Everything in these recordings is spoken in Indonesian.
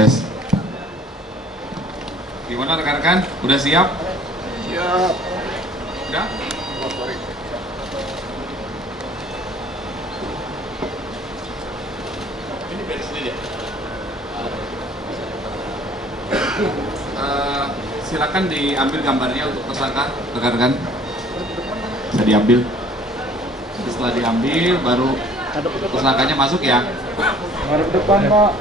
Tes. Gimana rekan-rekan? Udah siap? Siap. Udah? Ini beres sendiri ya? Silakan diambil gambarnya untuk tersangka, rekan-rekan. Bisa diambil. Setelah diambil, baru tersangkanya masuk ya. Ngarep depan, Pak.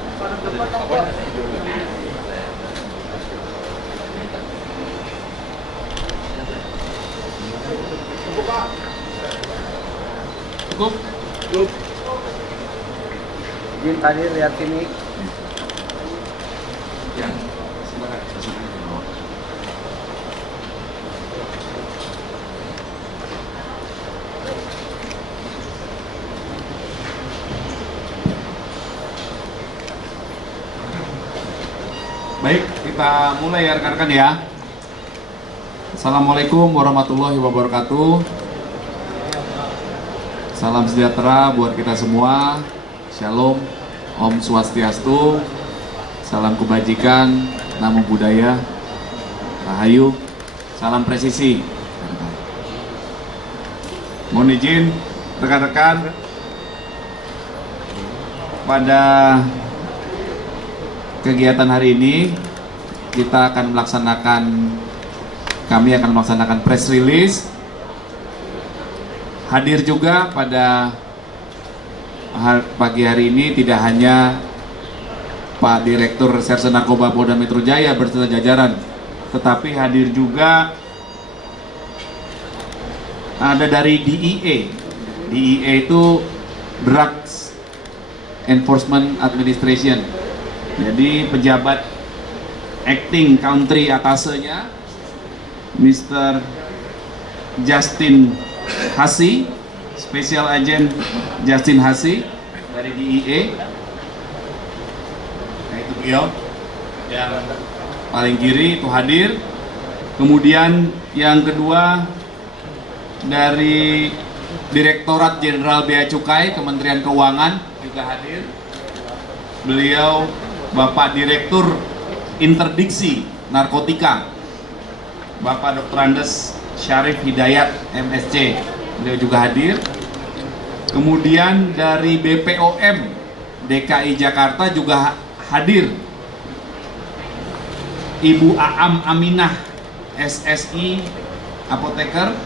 Cukup? Cukup. Izin tadi lihat sini. Ya. Silakan. Baik, kita mulai ya rekan-rekan ya. Assalamualaikum warahmatullahi wabarakatuh. Salam sejahtera buat kita semua. Shalom, Om Swastiastu. Salam kebajikan, namo buddhaya, rahayu, salam presisi. Mohon izin rekan-rekan, pada kegiatan hari ini kami akan melaksanakan press release. Hadir juga pada pagi hari ini tidak hanya Pak Direktur Reserse Narkoba Polda Metro Jaya beserta jajaran, tetapi hadir juga ada dari DEA. DEA itu Drugs Enforcement Administration. Jadi pejabat acting country atasenya Mr. Justin Hasi, Special Agent Justin Hasi dari DEA. Nah, itu beliau yang paling kiri itu hadir. Kemudian yang kedua dari Direktorat Jenderal Bea Cukai Kementerian Keuangan juga hadir. Beliau Bapak Direktur Interdiksi Narkotika, Bapak Dr. Andes Syarif Hidayat MSc, beliau juga hadir. Kemudian dari BPOM DKI Jakarta juga hadir Ibu Aam Aminah SSI Apoteker.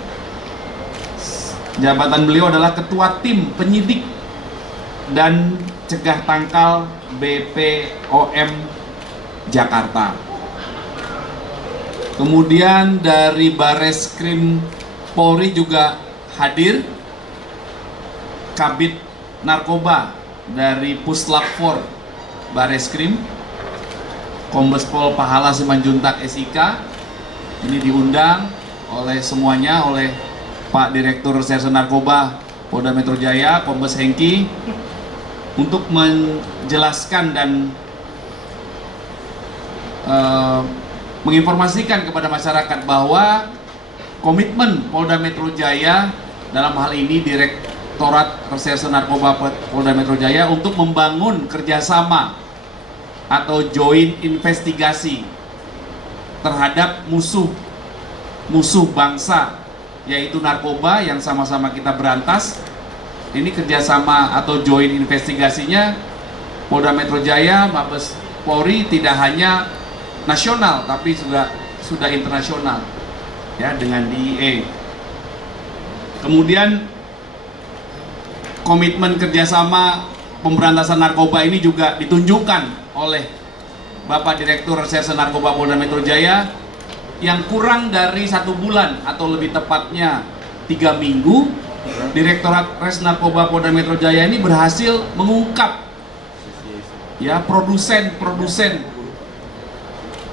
Jabatan beliau adalah Ketua Tim Penyidik dan Cegah Tangkal BPOM Jakarta. Kemudian dari Bareskrim Polri juga hadir Kabid Narkoba dari Puslap 4 Bareskrim, Kombes Pol Pahala Simanjuntak SIK. Ini diundang oleh semuanya, oleh Pak Direktur Reserse Narkoba Polda Metro Jaya, Kombes Hengki, untuk menjelaskan dan menginformasikan kepada masyarakat bahwa komitmen Polda Metro Jaya dalam hal ini Direktorat Reserse Narkoba Polda Metro Jaya untuk membangun kerjasama atau joint investigasi terhadap musuh bangsa, yaitu narkoba yang sama-sama kita berantas. Ini kerjasama atau joint investigasinya Polda Metro Jaya, Mabes Polri tidak hanya nasional tapi juga sudah internasional ya dengan DEA. Kemudian komitmen kerjasama pemberantasan narkoba ini juga ditunjukkan oleh Bapak Direktur Reserse Narkoba Polda Metro Jaya yang kurang dari 1 bulan atau lebih tepatnya 3 minggu, Direktorat Res Narkoba Polda Metro Jaya ini berhasil mengungkap ya produsen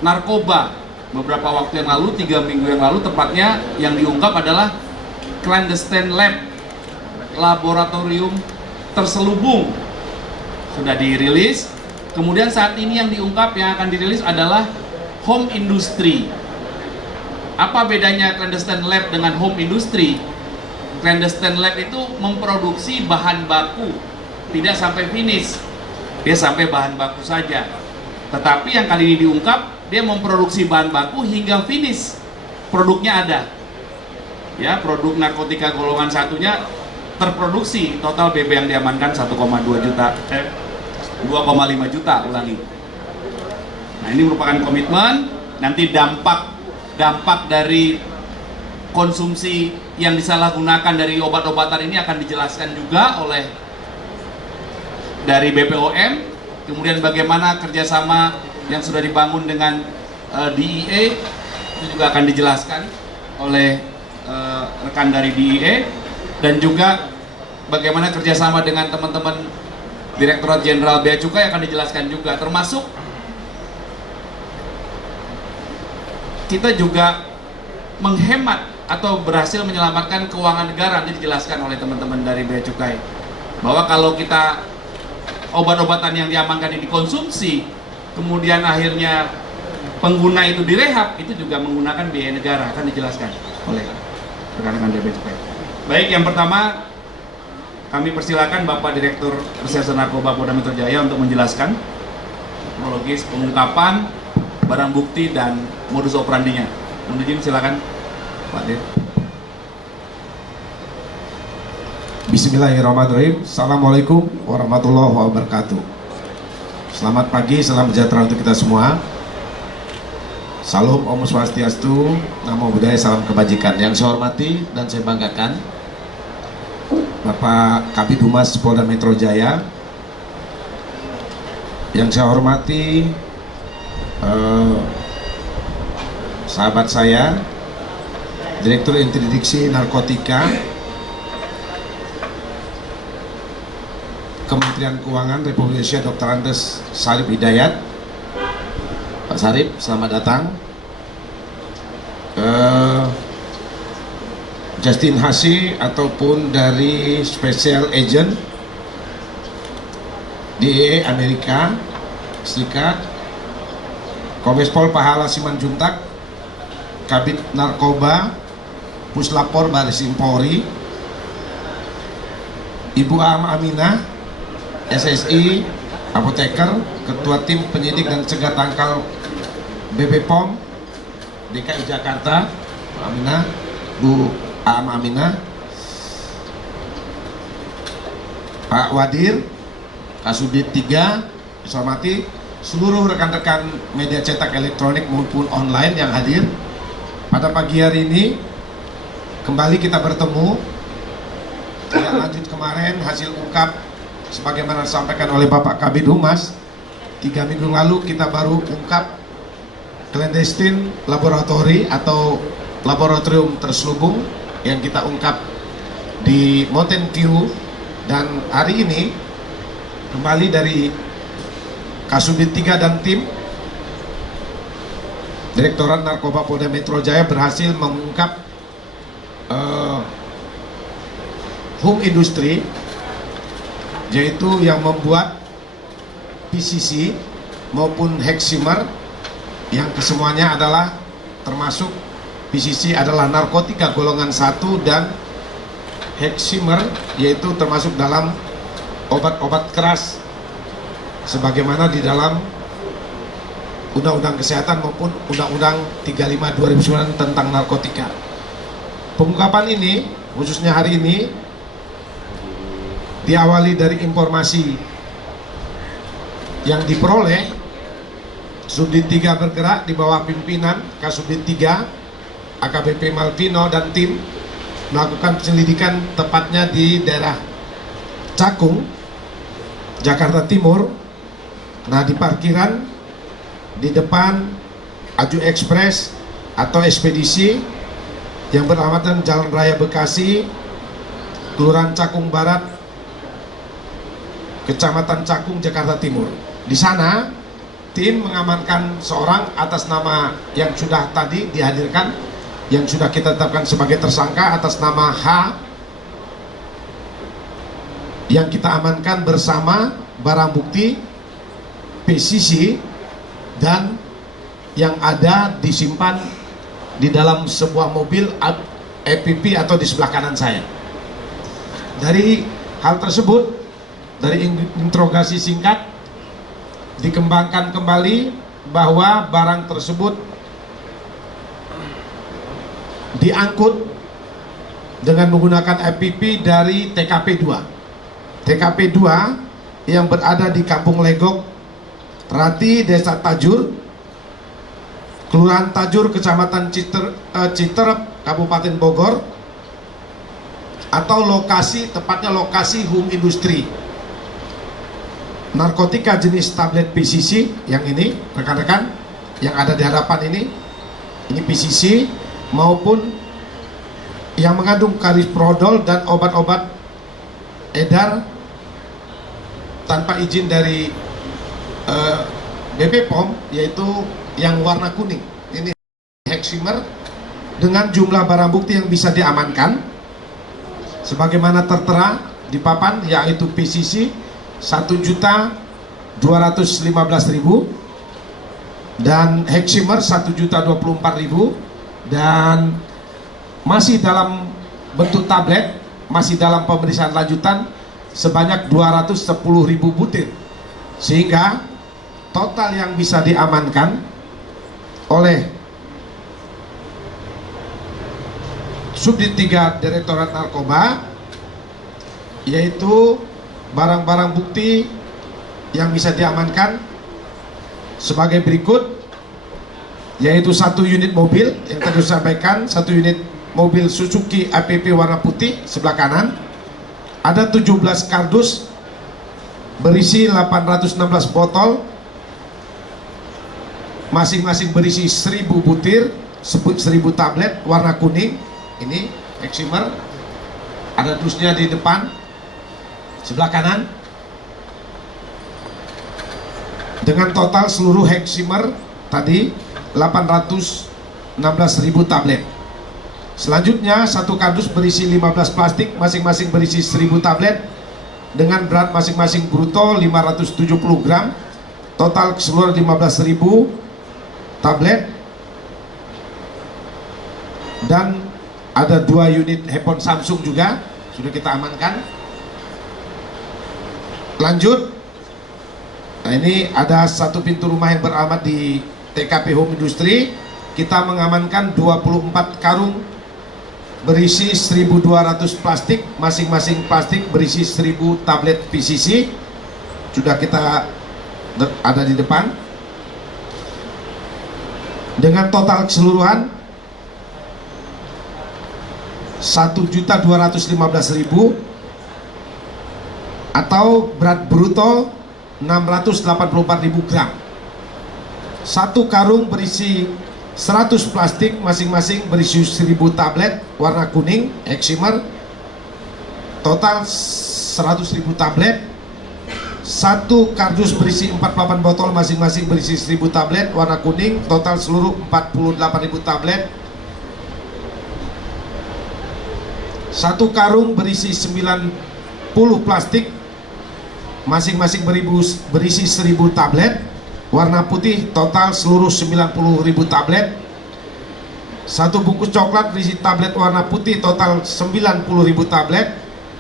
narkoba beberapa waktu yang lalu, 3 minggu yang lalu tepatnya. Yang diungkap adalah clandestine lab, laboratorium terselubung, sudah dirilis. Kemudian saat ini yang diungkap, yang akan dirilis adalah home industry. Apa bedanya clandestine lab dengan home industry? Clandestine lab itu memproduksi bahan baku, tidak sampai finish, dia sampai bahan baku saja. Tetapi yang kali ini diungkap, dia memproduksi bahan baku hingga finish, produknya ada. Ya, produk narkotika golongan satunya terproduksi, total BB yang diamankan 1,2 juta, 2,5 juta, ulangi. Nah, ini merupakan komitmen. Nanti dampak dari konsumsi yang disalahgunakan dari obat-obatan ini akan dijelaskan juga oleh dari BPOM. Kemudian bagaimana kerjasama yang sudah dibangun dengan DEA itu juga akan dijelaskan oleh rekan dari DEA, dan juga bagaimana kerjasama dengan teman-teman Direktorat Jenderal Bea Cukai akan dijelaskan juga, termasuk kita juga menghemat atau berhasil menyelamatkan keuangan negara. Nanti dijelaskan oleh teman-teman dari Bea Cukai bahwa kalau kita obat-obatan yang diamankan ini dikonsumsi, kemudian akhirnya pengguna itu direhab, itu juga menggunakan biaya negara, akan dijelaskan oleh rekan-rekan Bea Cukai. Baik, yang pertama kami persilakan Bapak Direktur Reserse Narkoba Polda Metro Jaya untuk menjelaskan kronologis pengungkapan, barang bukti, dan modus operandinya. Mohon izin, silakan Pak Dir. Bismillahirrahmanirrahim. Assalamualaikum warahmatullahi wabarakatuh. Selamat pagi, salam sejahtera untuk kita semua. Salam Om Swastiastu, Namo Buddhaya, salam kebajikan. Yang saya hormati dan saya banggakan Bapak Kabid Humas Polda Metro Jaya. Yang saya hormati sahabat saya, Direktur Interdiksi Narkotika Kementerian Keuangan Republik Indonesia, Dr. Andes Sarip Hidayat. Pak Sarip, selamat datang. Justin Hasi ataupun dari Special Agent DEA Amerika Serikat, Kombes Pol Pahala Simanjuntak, Kabid Narkoba Puslapor Bareskrim Polri, Ibu Aminah, SSI, apoteker, Ketua Tim Penyidik dan Cegah Tangkal BPOM DKI Jakarta, Aminah, Bu Aminah, Pak Wadir, Kasubdit 3, saya hormati seluruh rekan-rekan media cetak elektronik maupun online yang hadir. Pada pagi hari ini kembali kita bertemu. Tidak lanjut kemarin hasil ungkap sebagaimana disampaikan oleh Bapak Kabid Humas, 3 minggu lalu kita baru ungkap clandestine laboratory atau laboratorium terselubung yang kita ungkap di Mountain View, dan hari ini kembali dari Kasubdit 3 dan tim Direktorat Narkoba Polda Metro Jaya berhasil mengungkap home industry, yaitu yang membuat PCC maupun Heximer, yang kesemuanya adalah termasuk PCC adalah narkotika golongan 1 dan Heximer yaitu termasuk dalam obat-obat keras sebagaimana di dalam Undang-Undang Kesehatan maupun Undang-Undang 35 2009 tentang narkotika. Pengungkapan ini khususnya hari ini diawali dari informasi yang diperoleh. Subdit 3 bergerak di bawah pimpinan Kasubdit 3 AKBP Malvino dan tim melakukan penyelidikan tepatnya di daerah Cakung, Jakarta Timur. Nah, di parkiran di depan Aju Express atau ekspedisi yang beralamatkan Jalan Raya Bekasi, Kelurahan Cakung Barat, Kecamatan Cakung, Jakarta Timur. Di sana tim mengamankan seorang atas nama yang sudah tadi dihadirkan, yang sudah kita tetapkan sebagai tersangka atas nama H, yang kita amankan bersama barang bukti PCC dan yang ada disimpan di dalam sebuah mobil EPP atau di sebelah kanan saya. Dari hal tersebut, dari interogasi singkat dikembangkan kembali bahwa barang tersebut diangkut dengan menggunakan FPP dari TKP 2. TKP 2 yang berada di Kampung Legok, Rati, Desa Tajur, Kelurahan Tajur, Kecamatan Citerep, Kabupaten Bogor, atau tepatnya lokasi home industri narkotika jenis tablet PCC. Yang ini rekan-rekan yang ada di hadapan ini PCC, maupun yang mengandung karisoprodol dan obat-obat edar tanpa izin dari BP POM, yaitu yang warna kuning. Ini Heximer dengan jumlah barang bukti yang bisa diamankan sebagaimana tertera di papan, yaitu PCC 1.215.000 dan Heximer 1.024.000, dan masih dalam bentuk tablet, masih dalam pemeriksaan lanjutan sebanyak 210.000 butir, sehingga total yang bisa diamankan oleh Subdit 3 Direktorat Narkoba yaitu barang-barang bukti yang bisa diamankan sebagai berikut, yaitu 1 unit mobil yang tadi disampaikan, 1 unit mobil Suzuki APP warna putih sebelah kanan, ada 17 kardus berisi 816 botol, masing-masing berisi 1000 butir, 1000 tablet warna kuning. Ini Heximer, ada dusnya di depan sebelah kanan, dengan total seluruh Heximer tadi 816.000 tablet. Selanjutnya 1 kardus berisi 15 plastik, masing-masing berisi 1000 tablet dengan berat masing-masing bruto 570 gram, total keseluruhan 15.000 tablet. Dan ada 2 unit handphone Samsung juga sudah kita amankan. Lanjut, nah ini ada 1 pintu rumah yang beralamat di TKP Home Industry. Kita mengamankan 24 karung berisi 1.200 plastik, masing-masing plastik berisi 1000 tablet PCC, sudah kita ada di depan, dengan total keseluruhan 1.215.000 atau berat bruto 684.000 gram. 1 karung berisi 100 plastik, masing-masing berisi 1000 tablet warna kuning Heximer, total 100.000 tablet. 1 kardus berisi 4 papan botol, masing-masing berisi 1000 tablet warna kuning, total seluruh 48.000 tablet. 1 karung berisi 90 plastik, masing-masing berisi 1000 tablet warna putih, total seluruh 90.000 tablet. 1 bungkus coklat berisi tablet warna putih, total 90.000 tablet.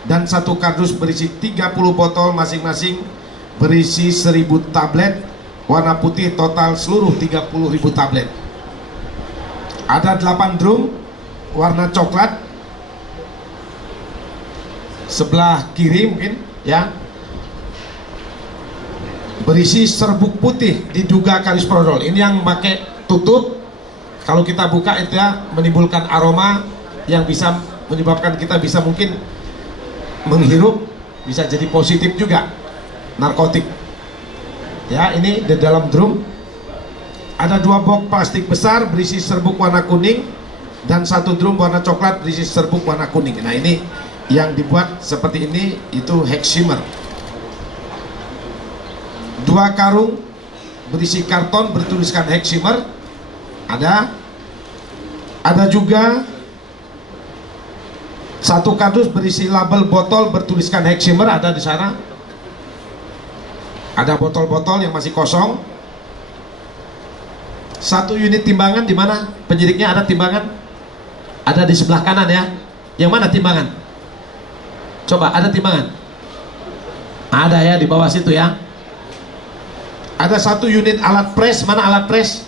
Dan 1 kardus berisi 30 botol, masing-masing berisi 1000 tablet warna putih, total seluruh 30.000 tablet. Ada 8 drum warna coklat sebelah kiri mungkin ya, berisi serbuk putih diduga karisoprodol. Ini yang pakai tutup, kalau kita buka itu ya menimbulkan aroma yang bisa menyebabkan kita bisa mungkin menghirup, bisa jadi positif juga narkotik ya. Ini di dalam drum ada 2 box plastik besar berisi serbuk warna kuning dan 1 drum warna coklat berisi serbuk warna kuning. Nah ini yang dibuat seperti ini, itu Heximer. 2 karung berisi karton bertuliskan Heximer ada juga 1 kardus berisi label botol bertuliskan Heximer, ada di sana. Ada botol-botol yang masih kosong. 1 unit timbangan, di mana penyidiknya? Ada timbangan, ada di sebelah kanan ya. Yang mana timbangan? Coba, ada timbangan? Ada ya, di bawah situ ya. ada 1 unit alat pres. Mana alat pres?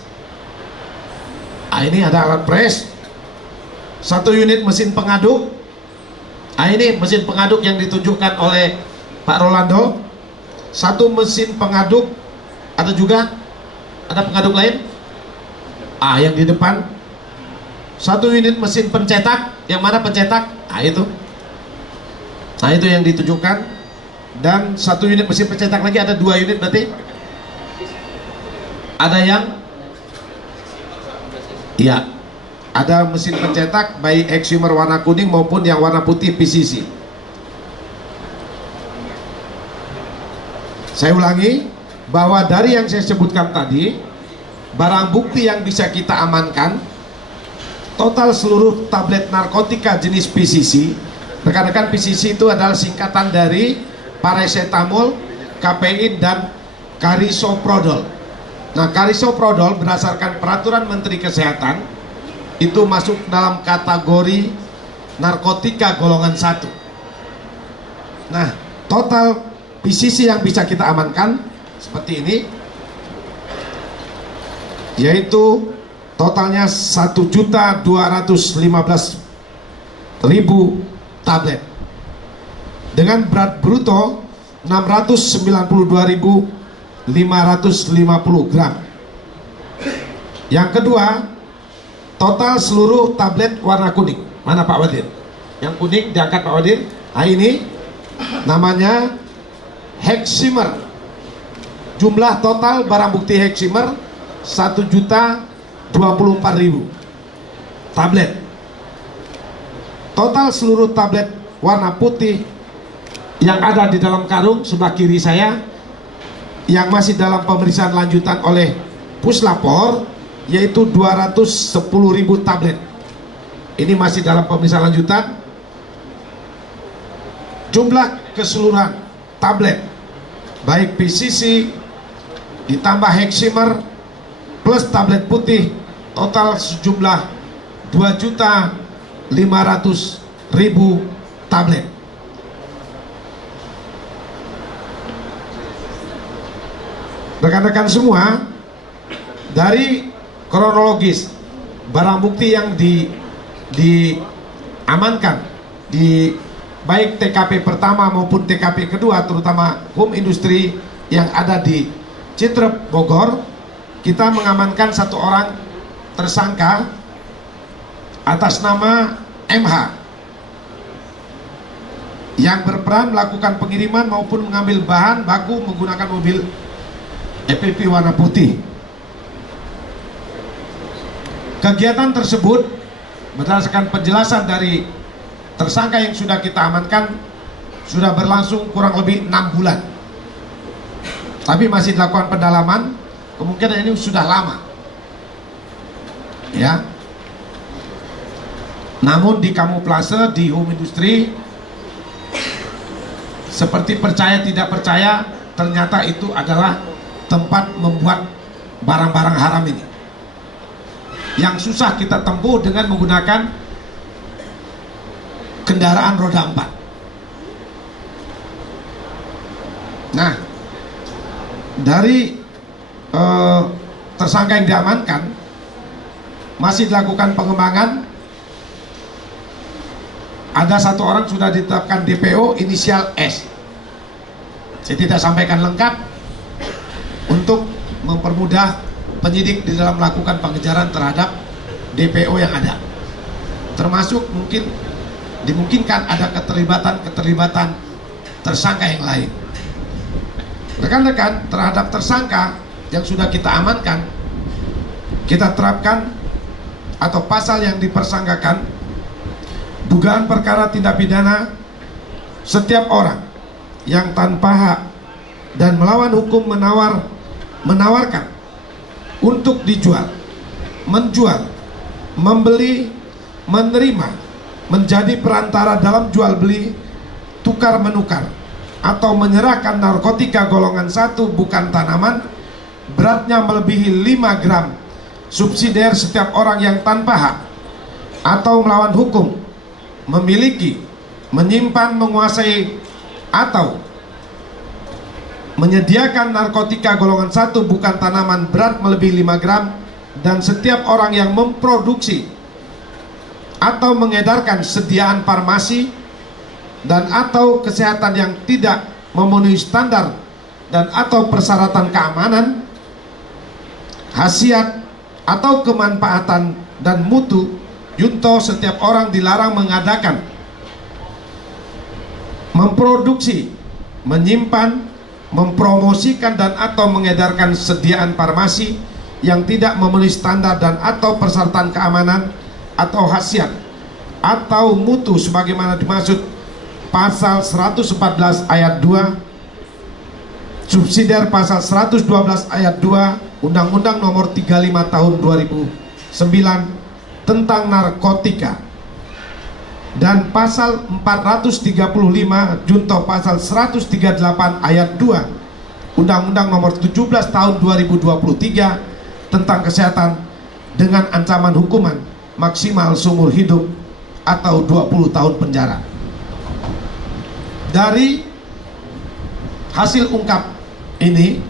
Ini ada alat pres. 1 unit mesin pengaduk. Ini mesin pengaduk yang ditunjukkan oleh Pak Rolando. 1 mesin pengaduk. Ada juga? Ada pengaduk lain? Yang di depan. 1 unit mesin pencetak. Yang mana pencetak? Itu. Itu yang ditunjukkan. Dan 1 unit mesin pencetak lagi, ada 2 unit berarti. Ada yang iya, ada mesin pencetak baik excimer warna kuning maupun yang warna putih PCC. Saya ulangi bahwa dari yang saya sebutkan tadi, barang bukti yang bisa kita amankan total seluruh tablet narkotika jenis PCC. Rekan-rekan, PCC itu adalah singkatan dari paracetamol, kafein, dan karisoprodol. Nah, karisoprodol berdasarkan peraturan Menteri Kesehatan itu masuk dalam kategori narkotika golongan 1. Nah, total PCC yang bisa kita amankan seperti ini, yaitu totalnya 1.215.000 tablet dengan berat bruto 692.550 gram. Yang kedua, total seluruh tablet warna kuning. Mana Pak Wadir? Yang kuning diangkat Pak Wadir. Ini namanya Heximer. Jumlah total barang bukti Heximer 1.024.000 tablet. Total seluruh tablet warna putih yang ada di dalam karung sebelah kiri saya yang masih dalam pemeriksaan lanjutan oleh Puslapor yaitu 210.000 tablet. Ini masih dalam pemeriksaan lanjutan. Jumlah keseluruhan tablet baik PCC ditambah Heximer plus tablet putih total sejumlah 2.500.000 tablet. Rekan-rekan semua, dari kronologis barang bukti yang diamankan di baik TKP pertama maupun TKP kedua, terutama home industri yang ada di Citrep, Bogor, kita mengamankan 1 orang tersangka atas nama MH yang berperan melakukan pengiriman maupun mengambil bahan baku menggunakan mobil EPP warna putih. Kegiatan tersebut berdasarkan penjelasan dari tersangka yang sudah kita amankan sudah berlangsung kurang lebih 6 bulan. Tapi masih dilakukan pendalaman, kemungkinan ini sudah lama. Ya. Namun di kamuflase di home industry seperti percaya tidak percaya, ternyata itu adalah tempat membuat barang-barang haram ini yang susah kita tempuh dengan menggunakan kendaraan roda 4. Nah, dari tersangka yang diamankan masih dilakukan pengembangan. Ada 1 orang sudah ditetapkan DPO inisial S. Saya tidak sampaikan lengkap untuk mempermudah penyidik di dalam melakukan pengejaran terhadap DPO yang ada. Termasuk mungkin dimungkinkan ada keterlibatan tersangka yang lain. Rekan-rekan, terhadap tersangka yang sudah kita amankan, kita terapkan atau pasal yang dipersangkakan dugaan perkara tindak pidana setiap orang yang tanpa hak dan melawan hukum menawarkan untuk dijual, menjual, membeli, menerima, menjadi perantara dalam jual beli, tukar menukar, atau menyerahkan narkotika golongan 1 bukan tanaman beratnya melebihi 5 gram subsidiar setiap orang yang tanpa hak atau melawan hukum memiliki, menyimpan, menguasai atau menyediakan narkotika golongan 1 bukan tanaman berat melebihi 5 gram, dan setiap orang yang memproduksi atau mengedarkan sediaan farmasi dan atau kesehatan yang tidak memenuhi standar dan atau persyaratan keamanan, khasiat atau kemanfaatan dan mutu, junto setiap orang dilarang mengadakan, memproduksi, menyimpan, mempromosikan dan atau mengedarkan sediaan farmasi yang tidak memenuhi standar dan atau persyaratan keamanan atau khasiat atau mutu sebagaimana dimaksud pasal 114 ayat 2 subsidiar pasal 112 ayat 2 Undang-Undang Nomor 35 Tahun 2009 tentang narkotika, dan pasal 435 junto pasal 138 ayat 2 Undang-Undang Nomor 17 Tahun 2023 tentang kesehatan dengan ancaman hukuman maksimal seumur hidup atau 20 tahun penjara. Dari hasil ungkap ini,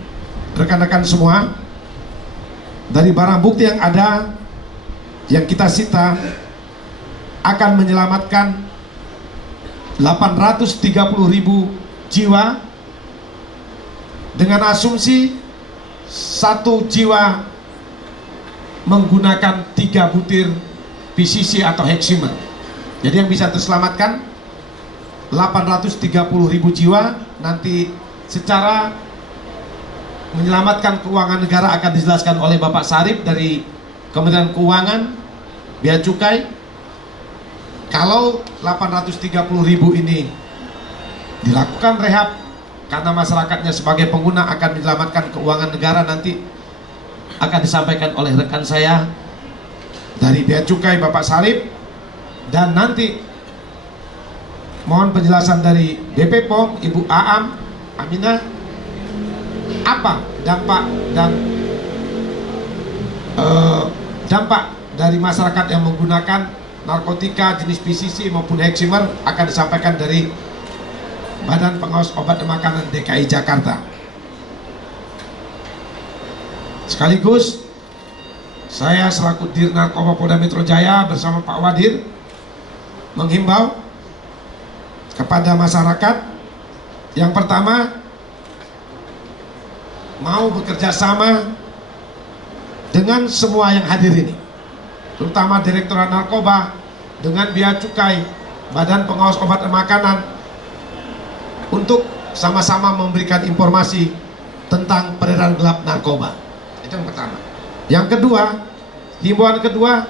rekan-rekan semua, dari barang bukti yang ada yang kita sita akan menyelamatkan 830.000 jiwa dengan asumsi 1 jiwa menggunakan 3 butir PCC atau heximer. Jadi yang bisa terselamatkan 830.000 jiwa. Nanti secara menyelamatkan keuangan negara akan dijelaskan oleh Bapak Sarip dari Kementerian Keuangan, Bea Cukai. Kalau 830.000 ini dilakukan rehab karena masyarakatnya sebagai pengguna akan menyelamatkan keuangan negara, nanti akan disampaikan oleh rekan saya dari Bea Cukai, Bapak Sarip, dan nanti mohon penjelasan dari BP POM, Ibu Aam Aminah, apa dampak dan dampak dari masyarakat yang menggunakan narkotika jenis PCC maupun heximer, akan disampaikan dari Badan Pengawas Obat dan Makanan DKI Jakarta. Sekaligus saya selaku Dir Narkoba Polda Metro Jaya bersama Pak Wadir menghimbau kepada masyarakat, yang pertama, mau bekerja sama dengan semua yang hadir ini, terutama Direktorat Narkoba dengan Bea Cukai, Badan Pengawas Obat dan Makanan, untuk sama-sama memberikan informasi tentang peredaran gelap narkoba. Itu yang pertama. Yang kedua, himbauan kedua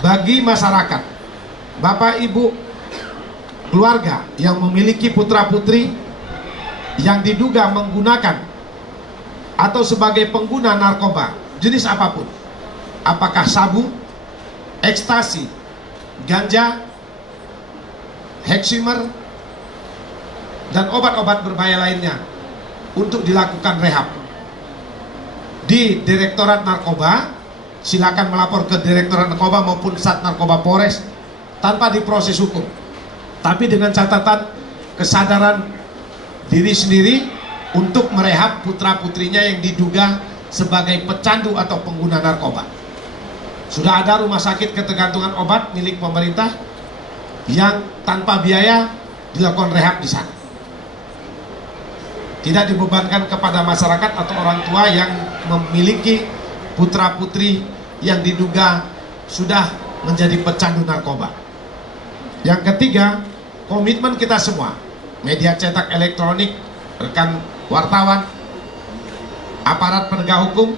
bagi masyarakat, Bapak Ibu keluarga yang memiliki putra-putri yang diduga menggunakan atau sebagai pengguna narkoba jenis apapun, apakah sabu, ekstasi, ganja, heximer, dan obat-obat berbahaya lainnya, untuk dilakukan rehab di Direktorat Narkoba. Silakan melapor ke Direktorat Narkoba maupun Sat Narkoba Polres tanpa diproses hukum, tapi dengan catatan kesadaran diri sendiri untuk merehab putra-putrinya yang diduga sebagai pecandu atau pengguna narkoba. Sudah ada rumah sakit ketergantungan obat milik pemerintah yang tanpa biaya dilakukan rehab di sana. Tidak dibebankan kepada masyarakat atau orang tua yang memiliki putra-putri yang diduga sudah menjadi pecandu narkoba. Yang ketiga, komitmen kita semua, media cetak elektronik, rekan wartawan, aparat penegak hukum,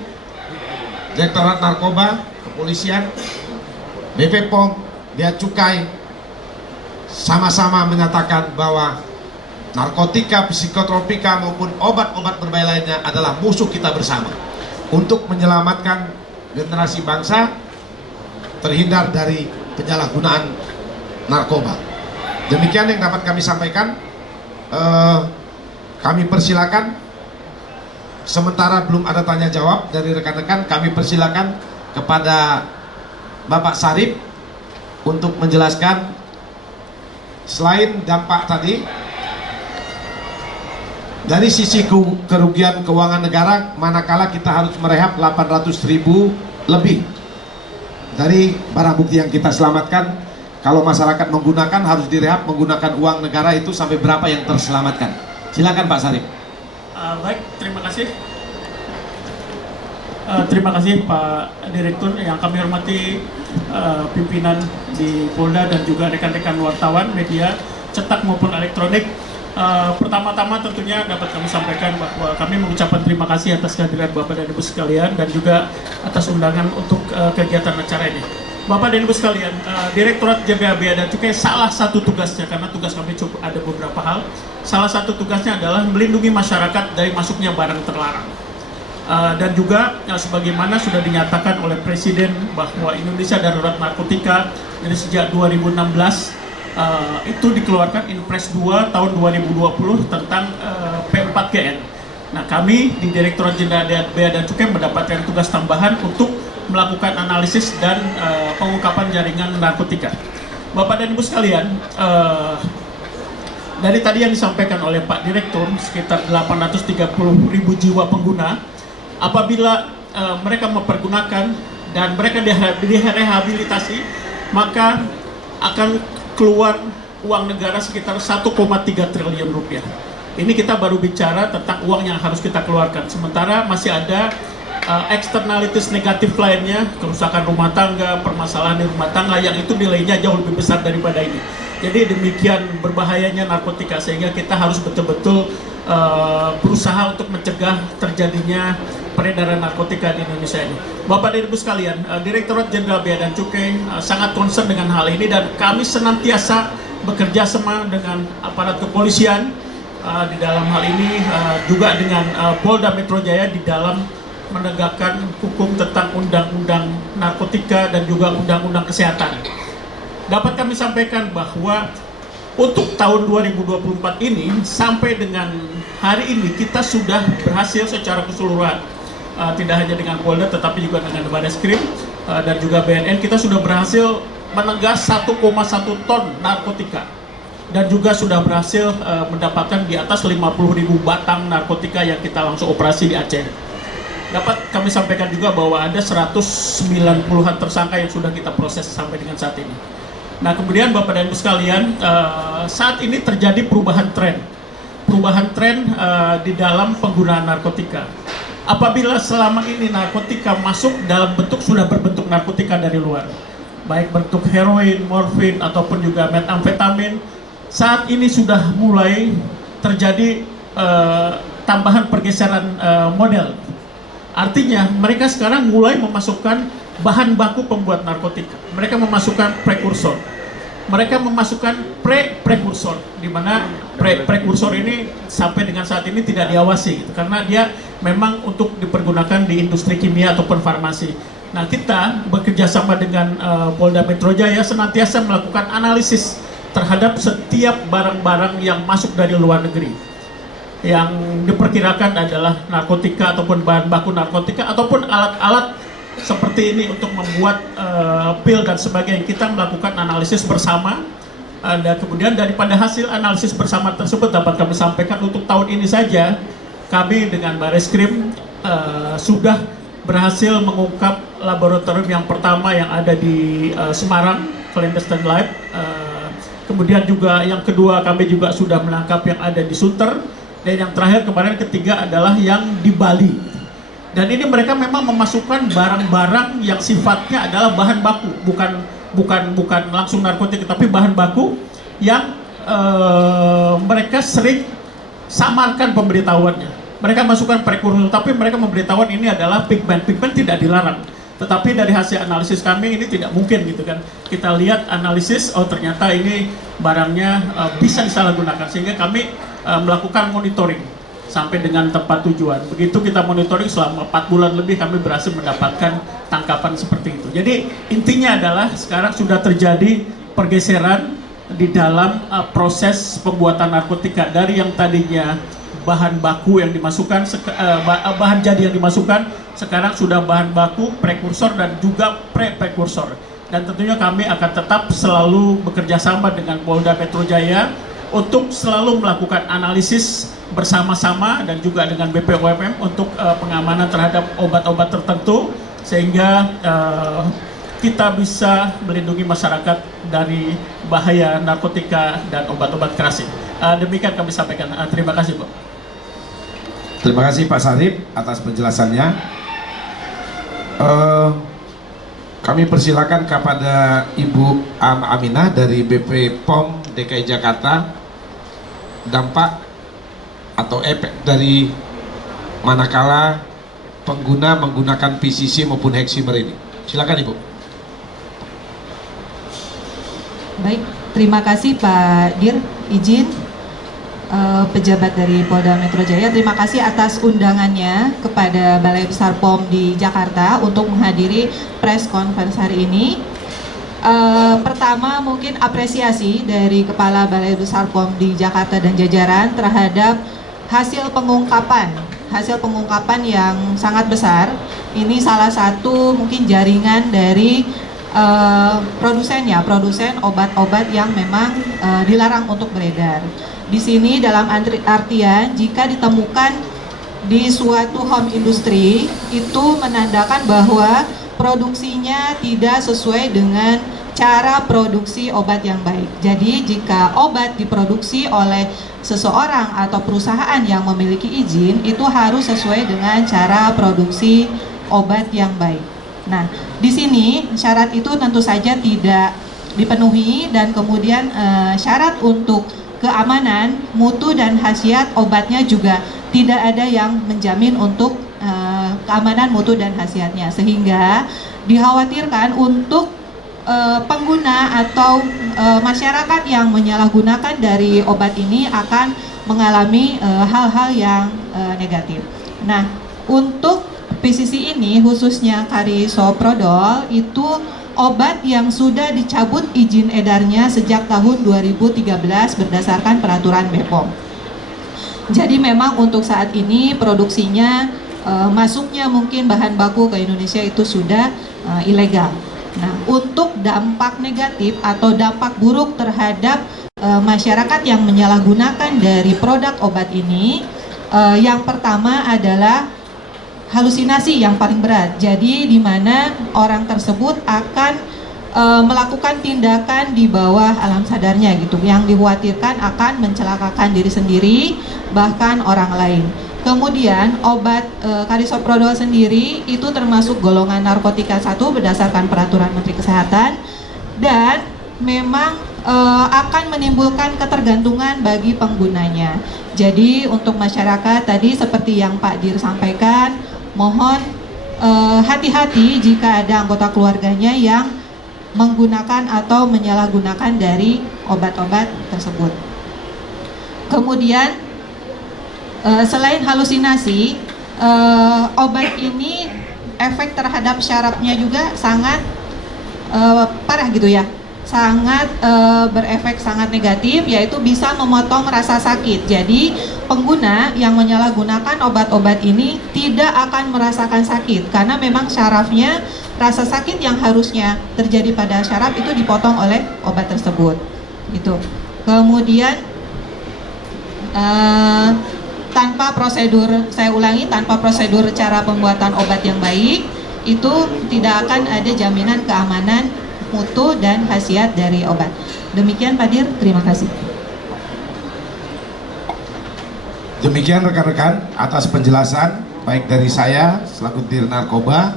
Direktorat Narkoba, Kepolisian, BP POM, Bea Cukai, sama-sama menyatakan bahwa narkotika, psikotropika maupun obat-obat berbahaya lainnya adalah musuh kita bersama untuk menyelamatkan generasi bangsa terhindar dari penyalahgunaan narkoba. Demikian yang dapat kami sampaikan. Kami persilakan, sementara belum ada tanya jawab dari rekan-rekan, kami persilakan kepada Bapak Sarip untuk menjelaskan selain dampak tadi, Dari sisi kerugian keuangan negara, manakala kita harus merehab 800.000 lebih dari barang bukti yang kita selamatkan. Kalau masyarakat menggunakan, harus direhab menggunakan uang negara, itu sampai berapa yang terselamatkan? Silakan Pak Sarip. Baik, terima kasih. Terima kasih Pak Direktur yang kami hormati, pimpinan di Polda dan juga rekan-rekan wartawan, media cetak maupun elektronik. Pertama-tama tentunya dapat kami sampaikan bahwa kami mengucapkan terima kasih atas kehadiran Bapak dan Ibu sekalian dan juga atas undangan untuk kegiatan acara ini. Bapak dan Ibu sekalian, Direktorat Jenderal Bea dan Cukai salah satu tugasnya, karena tugas kami cukup ada beberapa hal. Salah satu tugasnya adalah melindungi masyarakat dari masuknya barang terlarang. Dan juga sebagaimana sudah dinyatakan oleh Presiden bahwa Indonesia darurat narkotika dari sejak 2016. Itu dikeluarkan Inpres 2 tahun 2020 tentang P4GN. Nah, kami di Direktorat Jenderal Bea dan Cukai mendapatkan tugas tambahan untuk melakukan analisis dan pengungkapan jaringan narkotika. Bapak dan Ibu sekalian, dari tadi yang disampaikan oleh Pak Direktur, sekitar 830.000 jiwa pengguna, apabila mereka mempergunakan dan mereka direhabilitasi, maka akan keluar uang negara sekitar 1,3 triliun rupiah. Ini kita baru bicara tentang uang yang harus kita keluarkan. Sementara masih ada externalities negatif lainnya, kerusakan rumah tangga, permasalahan di rumah tangga yang itu nilainya jauh lebih besar daripada ini. Jadi demikian berbahayanya narkotika, sehingga kita harus betul-betul berusaha untuk mencegah terjadinya peredaran narkotika di Indonesia ini. Bapak dan Ibu sekalian, Direktorat Jenderal Bea dan Cukai sangat concern dengan hal ini, dan kami senantiasa bekerja sama dengan aparat kepolisian di dalam hal ini, juga dengan Polda Metro Jaya di dalam menegakkan hukum tentang undang-undang narkotika dan juga undang-undang kesehatan. Dapat kami sampaikan bahwa untuk tahun 2024 ini sampai dengan hari ini kita sudah berhasil secara keseluruhan, tidak hanya dengan Polda tetapi juga dengan Barreskrim dan juga BNN, kita sudah berhasil menegas 1,1 ton narkotika dan juga sudah berhasil mendapatkan di atas 50.000 batang narkotika yang kita langsung operasi di Aceh. Dapat kami sampaikan juga bahwa ada 190-an tersangka yang sudah kita proses sampai dengan saat ini. Nah, kemudian Bapak dan Ibu sekalian, saat ini terjadi perubahan tren di dalam penggunaan narkotika. Apabila selama ini narkotika masuk dalam bentuk, sudah berbentuk narkotika dari luar, baik bentuk heroin, morfin, ataupun juga metamfetamin, saat ini sudah mulai terjadi tambahan pergeseran model. Artinya mereka sekarang mulai memasukkan bahan baku pembuat narkotika. Mereka memasukkan prekursor. Mereka memasukkan prekursor, di mana prekursor ini sampai dengan saat ini tidak diawasi, gitu, karena dia memang untuk dipergunakan di industri kimia ataupun farmasi. Nah, kita bekerja sama dengan Polda Metro Jaya senantiasa melakukan analisis terhadap setiap barang-barang yang masuk dari luar negeri, yang diperkirakan adalah narkotika ataupun bahan baku narkotika ataupun alat-alat seperti ini untuk membuat pil dan sebagainya. Kita melakukan analisis bersama, dan kemudian daripada hasil analisis bersama tersebut dapat kami sampaikan untuk tahun ini saja kami dengan Barreskrim sudah berhasil mengungkap laboratorium yang pertama yang ada di Semarang, Clandestine Lab. Kemudian juga yang kedua kami juga sudah menangkap yang ada di Sunter. Dan yang terakhir kemarin ketiga adalah yang di Bali. Dan ini mereka memang memasukkan barang-barang yang sifatnya adalah bahan baku, bukan langsung narkotik, tapi bahan baku yang mereka sering samarkan pemberitahuannya. Mereka masukkan prekursor, tapi mereka memberitahuan ini adalah pigment. Pigment tidak dilarang. Tetapi dari hasil analisis kami ini tidak mungkin, gitu kan. Kita lihat analisis, oh ternyata ini barangnya bisa disalahgunakan, sehingga kami melakukan monitoring sampai dengan tempat tujuan. Begitu kita monitoring selama 4 bulan lebih, kami berhasil mendapatkan tangkapan seperti itu. Jadi intinya adalah sekarang sudah terjadi pergeseran di dalam proses pembuatan narkotika, dari yang tadinya bahan baku yang dimasukkan, bahan jadi yang dimasukkan, sekarang sudah bahan baku, prekursor, dan juga prekursor. Dan tentunya kami akan tetap selalu bekerja sama dengan Polda Metro Jaya untuk selalu melakukan analisis bersama-sama dan juga dengan BPOM untuk pengamanan terhadap obat-obat tertentu sehingga kita bisa melindungi masyarakat dari bahaya narkotika dan obat-obat keras ini. Demikian kami sampaikan. Terima kasih, Pak. Terima kasih Pak Sarip atas penjelasannya. Kami persilakan kepada Ibu Aminah dari BP POM DKI Jakarta, dampak atau efek dari manakala pengguna menggunakan PCC maupun Heximer ini. Silakan Ibu. Baik, terima kasih Pak Dir, izin pejabat dari Polda Metro Jaya, terima kasih atas undangannya kepada Balai Besar POM di Jakarta untuk menghadiri press conference hari ini. Pertama mungkin apresiasi dari Kepala Balai Besar POM di Jakarta dan jajaran terhadap hasil pengungkapan yang sangat besar. Ini salah satu mungkin jaringan dari produsen obat-obat yang memang dilarang untuk beredar. Di sini dalam artian jika ditemukan di suatu home industry itu menandakan bahwa produksinya tidak sesuai dengan cara produksi obat yang baik. Jadi jika obat diproduksi oleh seseorang atau perusahaan yang memiliki izin itu harus sesuai dengan cara produksi obat yang baik. Nah, di sini syarat itu tentu saja tidak dipenuhi dan kemudian syarat untuk keamanan, mutu dan khasiat obatnya juga tidak ada yang menjamin untuk keamanan, mutu dan khasiatnya, sehingga dikhawatirkan untuk pengguna atau masyarakat yang menyalahgunakan dari obat ini akan mengalami hal-hal yang negatif. Nah, untuk PCC ini khususnya Carisoprodol itu obat yang sudah dicabut izin edarnya sejak tahun 2013 berdasarkan peraturan BPOM. Jadi memang untuk saat ini produksinya masuknya mungkin bahan baku ke Indonesia itu sudah ilegal. Nah, untuk dampak negatif atau dampak buruk terhadap masyarakat yang menyalahgunakan dari produk obat ini, yang pertama adalah halusinasi yang paling berat. Jadi di mana orang tersebut akan melakukan tindakan di bawah alam sadarnya gitu, yang dikhawatirkan akan mencelakakan diri sendiri bahkan orang lain. Kemudian obat Carisoprodol sendiri itu termasuk golongan narkotika 1 berdasarkan peraturan Menteri Kesehatan dan memang akan menimbulkan ketergantungan bagi penggunanya. Jadi untuk masyarakat tadi seperti yang Pak Dir sampaikan, mohon hati-hati jika ada anggota keluarganya yang menggunakan atau menyalahgunakan dari obat-obat tersebut. Kemudian selain halusinasi, obat ini efek terhadap syarafnya juga sangat parah gitu ya, sangat berefek sangat negatif, yaitu bisa memotong rasa sakit. Jadi pengguna yang menyalahgunakan obat-obat ini tidak akan merasakan sakit karena memang syarafnya, rasa sakit yang harusnya terjadi pada syaraf itu dipotong oleh obat tersebut gitu. Kemudian tanpa prosedur, saya ulangi, tanpa prosedur cara pembuatan obat yang baik itu tidak akan ada jaminan keamanan, mutu dan khasiat dari obat. Demikian Pak Dir, terima kasih. Demikian rekan-rekan atas penjelasan baik dari saya selaku Dir Narkoba,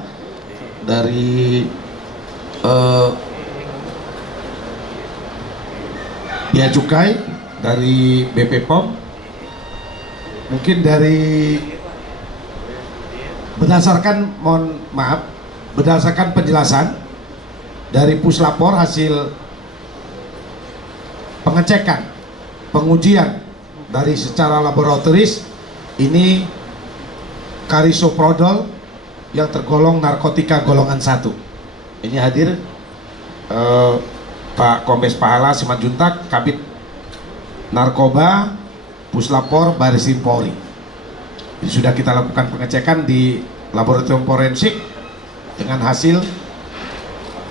dari Bea Cukai, dari BP POM, mungkin dari berdasarkan penjelasan dari Puslapor hasil pengecekan, pengujian dari secara laboratoris, ini Carisoprodol yang tergolong narkotika golongan 1. Ini hadir Pak Kombes Pahala Simanjuntak, Kabid Narkoba Puslapor Bareskrim Polri. Sudah kita lakukan pengecekan di laboratorium forensik dengan hasil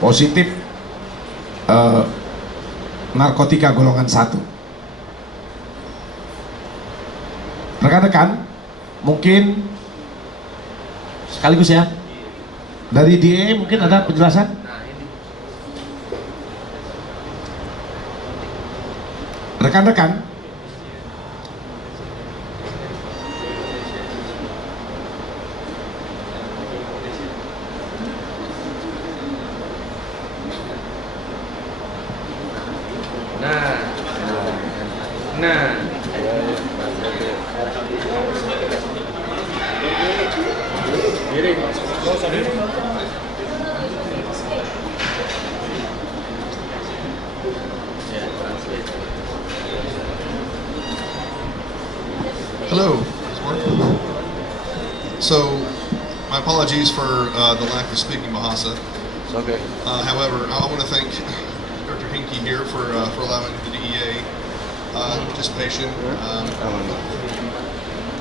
positif narkotika golongan 1. Rekan-rekan, mungkin sekaligus ya, dari DE mungkin ada penjelasan? Rekan-rekan, Nah. Hello. So, my apologies for the lack of speaking Bahasa. Okay. However, I want to thank Dr. Hinkie here for allowing the DEA participation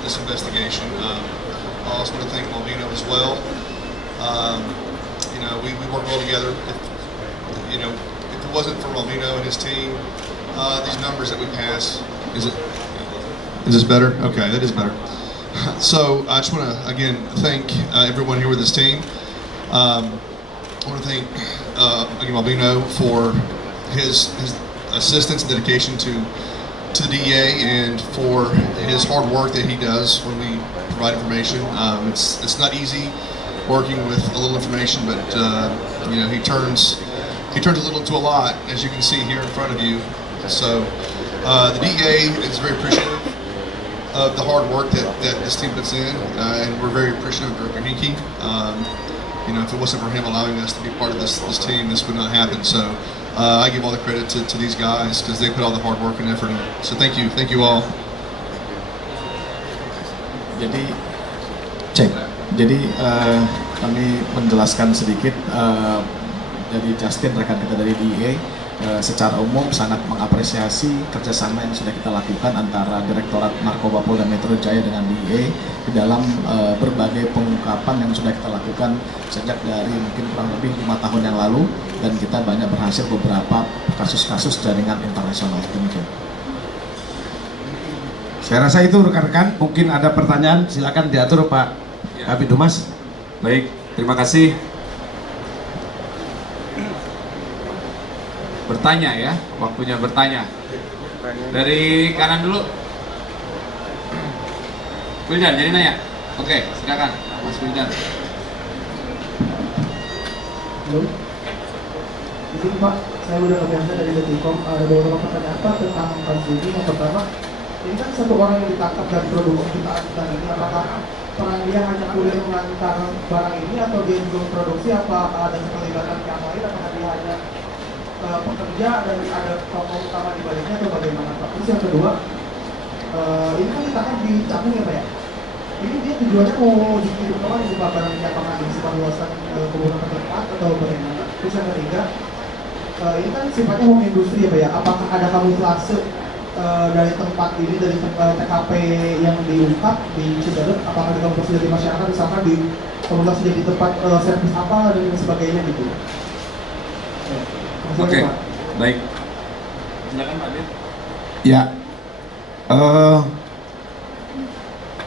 this investigation. I also want to thank Malvino as well. We work well together. If it wasn't for Malvino and his team, these numbers that we pass, is this better? Okay, that is better. So I just want to again thank everyone here with this team. I want to thank again Malvino for his assistance and dedication to the DEA and for his hard work that he does when we provide information. It's not easy working with a little information, but he turns a little into a lot, as you can see here in front of you. So the DEA is very appreciative of the hard work that this team puts in, and we're very appreciative of Director Hinkie. If it wasn't for him allowing us to be part of this team, this would not happen. So I give all the credit to these guys because they put all the hard work and effort in. So thank you all. Jadi kami menjelaskan sedikit. Jadi Justin, rekan kita dari DEA, secara umum sangat mengapresiasi kerjasama yang sudah kita lakukan antara Direktorat Narkoba Polda Metro Jaya dengan DEA di dalam berbagai pengungkapan yang sudah kita lakukan sejak dari mungkin kurang lebih 5 tahun yang lalu, dan kita banyak berhasil beberapa kasus-kasus jaringan internasional. Demikian. saya rasa itu rekan-rekan. Mungkin ada pertanyaan, silakan diatur Pak Kabid Humas. Baik, terima kasih. Bertanya ya, waktunya bertanya. Dari kanan dulu. Wildan, jadi nanya. Oke, silakan Mas Wildan. Halo, izin Pak, saya udah kebiasa dari Detikom. Ada beberapa pertanyaan Pak tentang kasus ini. Yang pertama, ini kan satu orang yang ditangkap dan produksi jutaan ini, apakah peran dia hanya kurir mengantar barang ini atau dia juga produksi? Apa ada keterlibatan yang lain? Apakah dia hanya pekerja dan ada tokoh utama di baliknya atau bagaimana Pak? Terus yang kedua, ini kan ditangkap di Cakung ya Pak ya? Ini dia tujuannya mau dikirim kemana sih Pak barangnya? Apakah disimpan luasan kebunan tempat atau bagaimana? Terus yang ketiga, ini kan sifatnya home industry ya Pak ya? Apakah ada kamuflase dari tempat ini, dari TKP yang diungkap di Ciledug? Apakah ada kamuflase dari masyarakat, misalkan di kamuflase jadi tempat servis apa dan sebagainya gitu? Oke, baik. Silakan Pak Dir. Ya,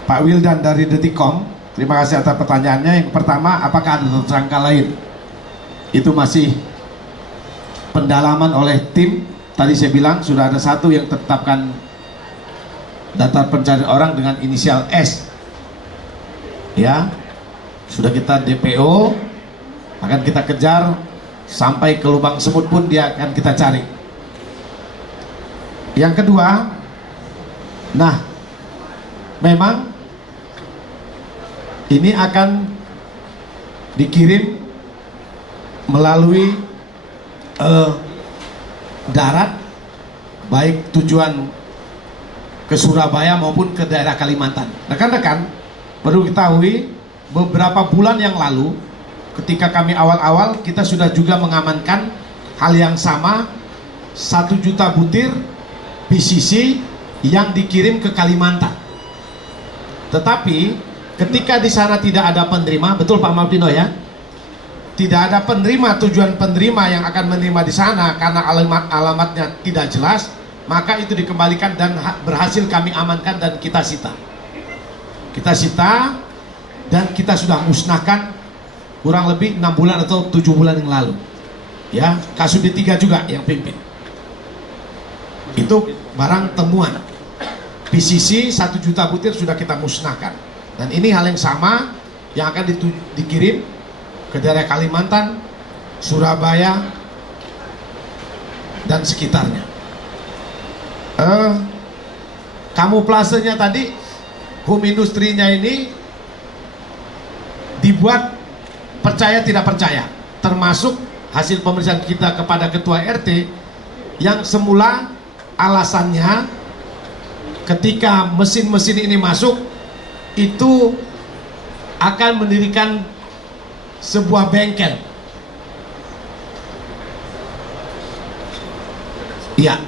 Pak Wildan dari Detikom, terima kasih atas pertanyaannya. Yang pertama, apakah ada tersangka lain? Itu masih pendalaman oleh tim. Tadi saya bilang sudah ada satu yang tetapkan daftar pencarian orang dengan inisial S. Ya, sudah kita DPO, akan kita kejar sampai ke lubang semut pun dia akan kita cari. Yang kedua, nah, memang ini akan dikirim melalui darat, baik tujuan ke Surabaya maupun ke daerah Kalimantan. Rekan-rekan perlu ketahui, beberapa bulan yang lalu ketika kami awal-awal, kita sudah juga mengamankan hal yang sama, 1 juta butir PCC yang dikirim ke Kalimantan. Tetapi ketika di sana tidak ada penerima, betul Pak Malvino ya, tidak ada penerima, tujuan penerima yang akan menerima di sana karena alamatnya tidak jelas, maka itu dikembalikan dan berhasil kami amankan dan kita sita. kita sita dan kita sudah musnahkan kurang lebih 6 bulan atau 7 bulan yang lalu. Ya, Kasubdit 3 juga yang pimpin. Itu barang temuan. PCC 1 juta butir sudah kita musnahkan. Dan ini hal yang sama yang akan dikirim ke daerah Kalimantan, Surabaya, dan sekitarnya. Kamuflasenya tadi, home industrinya ini dibuat percaya tidak percaya, termasuk hasil pemeriksaan kita kepada ketua RT yang semula alasannya ketika mesin-mesin ini masuk itu akan mendirikan sebuah bengkel. Iya.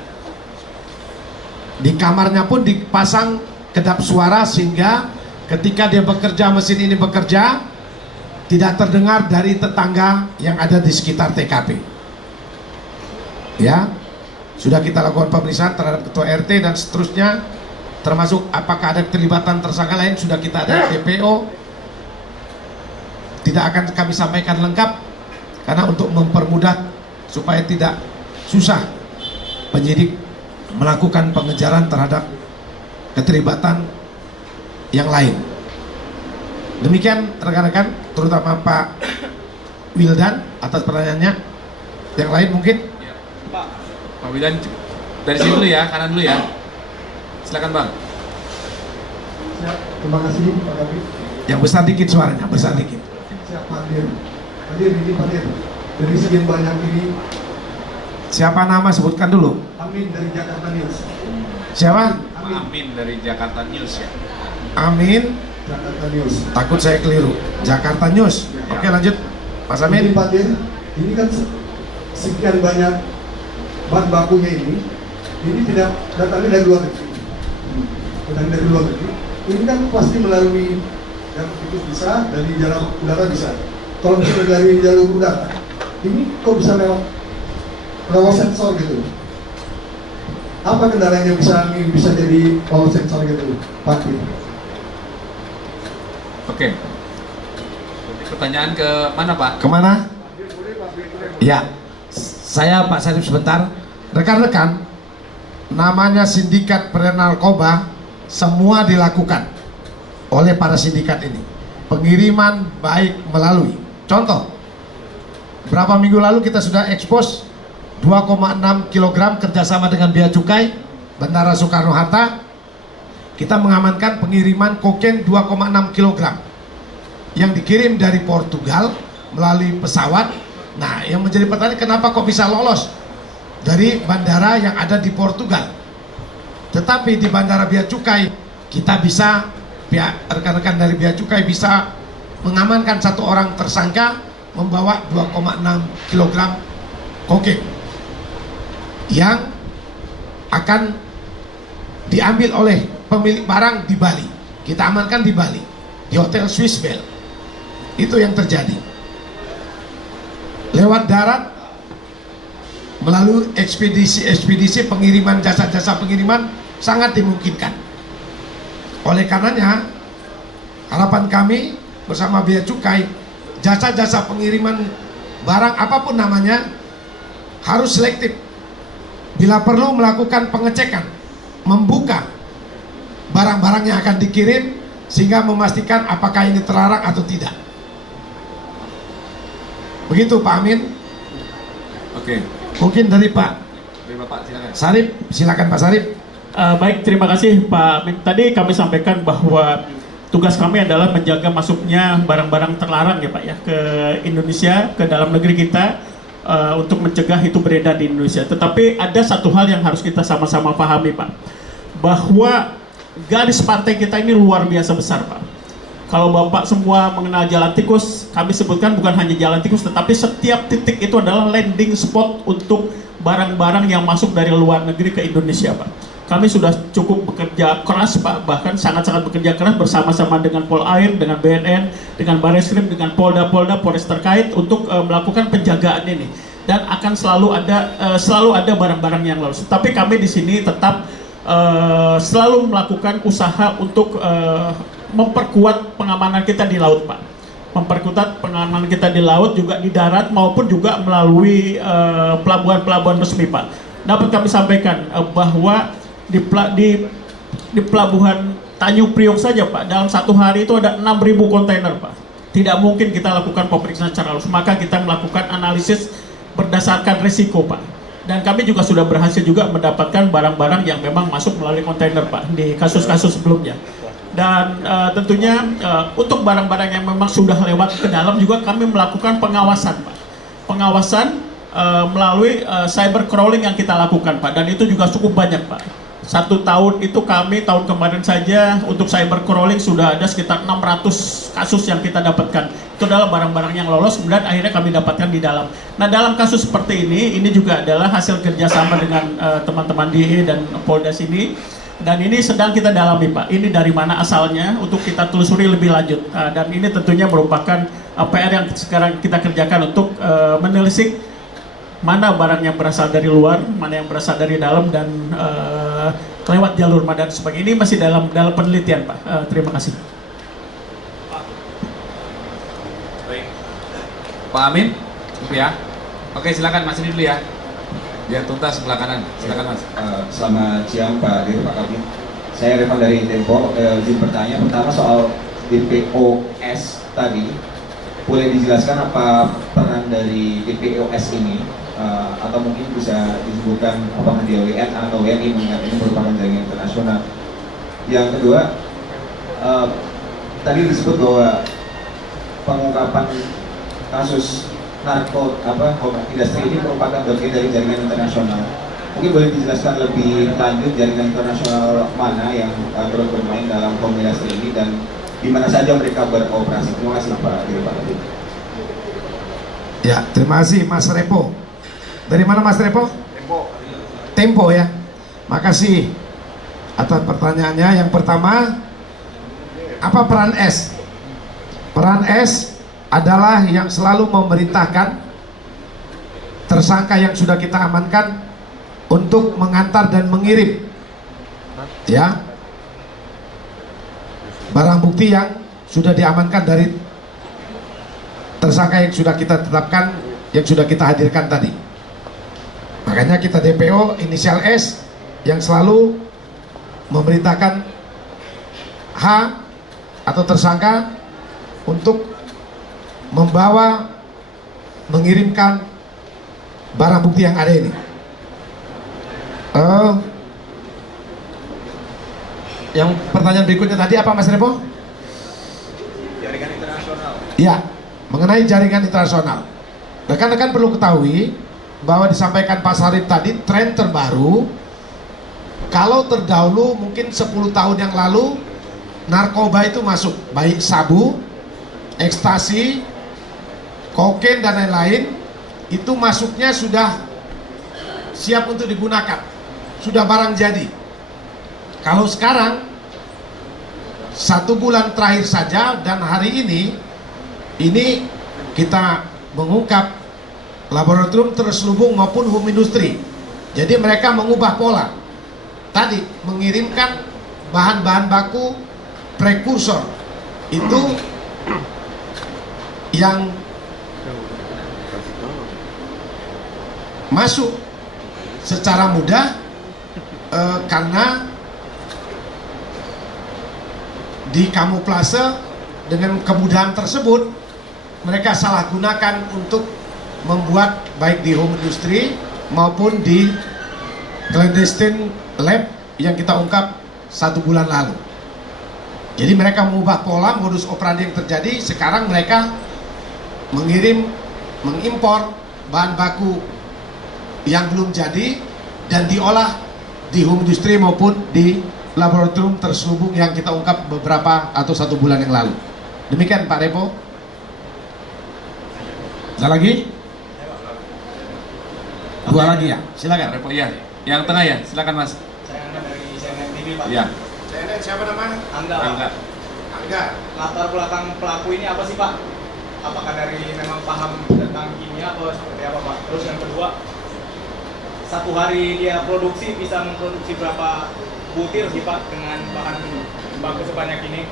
Di kamarnya pun dipasang kedap suara sehingga ketika dia bekerja, mesin ini bekerja, tidak terdengar dari tetangga yang ada di sekitar TKP. Ya, sudah kita lakukan pemeriksaan terhadap ketua RT dan seterusnya, termasuk apakah ada keterlibatan tersangka lain, sudah kita ada DPO. Tidak akan kami sampaikan lengkap karena untuk mempermudah supaya tidak susah penyidik melakukan pengejaran terhadap keterlibatan yang lain. Demikian rekan-rekan, terutama Pak Wildan atas pertanyaannya. Yang lain mungkin? Pak Wildan dari sini dulu ya, kanan dulu ya. Silakan Bang. Siap, terima kasih Pak Kabit. Yang besar dikit suaranya, besar dikit. Siap Pak Dir. Hadir ini Pak Dir. Dari sekian banyak ini, Siapa nama sebutkan dulu. Amin dari Jakarta News. Siapa? Amin dari Jakarta News ya. Amin. Jakarta News. Takut saya keliru. Jakarta News. Oke, lanjut. Mas Ini Amin. Pak Dir, ini kan sekian banyak bahan bakunya ini tidak datangnya dari luar negeri. Datang dari luar negeri. Ini kan pasti melalui jalur tikus bisa, dari jalur udara bisa. Kalau misalnya dari jalur udara, ini kok bisa lewat sensor gitu? Apa kendalanya bisa jadi power sensor gitu, Pak Dir? Oke. Pertanyaan ke mana Pak? Kemana? Ya, saya Pak Sarif sebentar. Rekan-rekan, namanya sindikat peredaran narkoba semua dilakukan oleh para sindikat ini. Pengiriman baik melalui. Contoh, berapa minggu lalu kita sudah ekspos 2,6 kg kerjasama dengan Bea Cukai Bandara Soekarno-Hatta. Kita mengamankan pengiriman kokain 2,6 kg yang dikirim dari Portugal melalui pesawat. Nah, yang menjadi pertanyaan, kenapa kok bisa lolos dari bandara yang ada di Portugal, tetapi di Bandara Bea Cukai kita bisa, rekan-rekan dari Bea Cukai bisa mengamankan satu orang tersangka membawa 2,6 kg kokain yang akan diambil oleh pemilik barang di Bali. Kita amankan di Bali, di Hotel Swiss Bell. Itu yang terjadi. Lewat darat, melalui ekspedisi pengiriman, jasa-jasa pengiriman sangat dimungkinkan. Oleh karenanya, harapan kami bersama Bea Cukai, jasa-jasa pengiriman barang apapun namanya harus selektif. Bila perlu melakukan pengecekan, membuka barang-barang yang akan dikirim sehingga memastikan apakah ini terlarang atau tidak. Begitu Pak Amin. Oke. Mungkin dari Pak Dari Bapak silakan. Sarip, silakan Pak Sarip. Baik, terima kasih Pak Amin. Tadi kami sampaikan bahwa tugas kami adalah menjaga masuknya barang-barang terlarang ya Pak ya ke Indonesia, ke dalam negeri kita, untuk mencegah itu beredar di Indonesia. Tetapi ada satu hal yang harus kita sama-sama pahami Pak, bahwa garis pantai kita ini luar biasa besar Pak. Kalau Bapak semua mengenal jalan tikus, kami sebutkan bukan hanya jalan tikus, tetapi setiap titik itu adalah landing spot untuk barang-barang yang masuk dari luar negeri ke Indonesia Pak. Kami sudah cukup bekerja keras Pak, bahkan sangat-sangat bekerja keras bersama-sama dengan Polair, dengan BNN, dengan Barreskrim, dengan Polda-Polda, Polres terkait untuk melakukan penjagaan ini. Dan akan selalu ada barang-barang yang lolos. Tapi kami di sini tetap selalu melakukan usaha untuk memperkuat pengamanan kita di laut, Pak. Memperkuat pengamanan kita di laut, juga di darat maupun juga melalui pelabuhan-pelabuhan resmi, Pak. Dapat kami sampaikan bahwa di pelabuhan Tanjung Priok saja, Pak, dalam satu hari itu ada 6.000 kontainer, Pak. Tidak mungkin kita lakukan pemeriksaan secara luas, maka kita melakukan analisis berdasarkan risiko, Pak. Dan kami juga sudah berhasil juga mendapatkan barang-barang yang memang masuk melalui kontainer, Pak, di kasus-kasus sebelumnya. Dan tentunya untuk barang-barang yang memang sudah lewat ke dalam juga kami melakukan pengawasan, Pak. Pengawasan melalui cyber crawling yang kita lakukan, Pak, dan itu juga cukup banyak, Pak. 1 tahun itu kami tahun kemarin saja untuk cyber crawling sudah ada sekitar 600 kasus yang kita dapatkan. Itu adalah barang-barang yang lolos, kemudian akhirnya kami dapatkan di dalam. Nah, dalam kasus seperti ini juga adalah hasil kerjasama dengan teman-teman DE dan Polda sini. Dan ini sedang kita dalami, Pak. Ini dari mana asalnya untuk kita telusuri lebih lanjut. Dan ini tentunya merupakan PR yang sekarang kita kerjakan untuk menelisik mana barang yang berasal dari luar, mana yang berasal dari dalam, dan lewat jalur mana dan sebagainya. Ini masih dalam penelitian, Pak. Terima kasih. Baik. Pak Amin, ya. Oke, silakan Mas ini dulu ya. Biar tuntas sebelah kanan. Silakan Mas. Selamat siang Pak Dir, Pak Kabin. Saya Revan dari Tempo. Izin bertanya, pertama soal DPOS tadi, boleh dijelaskan apa peran dari DPOS ini? Atau mungkin bisa disebutkan apakah dia WNA atau WNI, mengingat ini merupakan jaringan internasional. Yang kedua, tadi disebut bahwa pengungkapan kasus industri ini merupakan bagian dari jaringan internasional. Mungkin boleh dijelaskan lebih lanjut jaringan internasional mana yang turut bermain dalam kombinasi ini dan di mana saja mereka beroperasi. Terima kasih Pak Dir, Pak Kabin. Ya, terima kasih Mas Repo. Dari mana Mas Repo? Tempo ya. Makasih atas pertanyaannya. Yang pertama, apa peran S? Peran S adalah yang selalu memerintahkan tersangka yang sudah kita amankan untuk mengantar dan mengirim ya barang bukti yang sudah diamankan dari tersangka yang sudah kita tetapkan, yang sudah kita hadirkan tadi. Makanya kita DPO inisial S yang selalu memerintahkan H atau tersangka untuk membawa, mengirimkan barang bukti yang ada ini. Yang pertanyaan berikutnya tadi apa Mas Repo? Jaringan internasional. Ya, mengenai jaringan internasional. Rekan-rekan perlu ketahui bahwa disampaikan Pak Sarip tadi, tren terbaru, kalau terdahulu mungkin 10 tahun yang lalu narkoba itu masuk, baik sabu, ekstasi, kokain dan lain-lain, itu masuknya sudah siap untuk digunakan, sudah barang jadi. Kalau sekarang 1 bulan terakhir saja dan hari ini kita mengungkap laboratorium terselubung maupun home industry. Jadi mereka mengubah pola. Tadi mengirimkan bahan-bahan baku prekursor itu yang masuk secara mudah karena di kamuflase. Dengan kemudahan tersebut mereka salah gunakan untuk membuat baik di home industry maupun di clandestine lab yang kita ungkap 1 bulan lalu. Jadi mereka mengubah pola modus operandi yang terjadi. Sekarang mereka mengimpor bahan baku yang belum jadi dan diolah di home industry maupun di laboratorium terselubung yang kita ungkap beberapa atau 1 bulan yang lalu. Demikian Pak Repo. Ada lagi? 2 lagi ya, silakan. Repo ya. Yang tengah ya, silakan Mas. Saya Angga dari CNN TV Pak. Ya. CNN siapa namanya? Angga. Angga. Latar belakang pelaku ini apa sih Pak? Apakah dari memang paham tentang kimia atau seperti apa Pak? Terus yang kedua, 1 hari dia produksi bisa memproduksi berapa butir sih Pak dengan bahan baku sebanyak ini?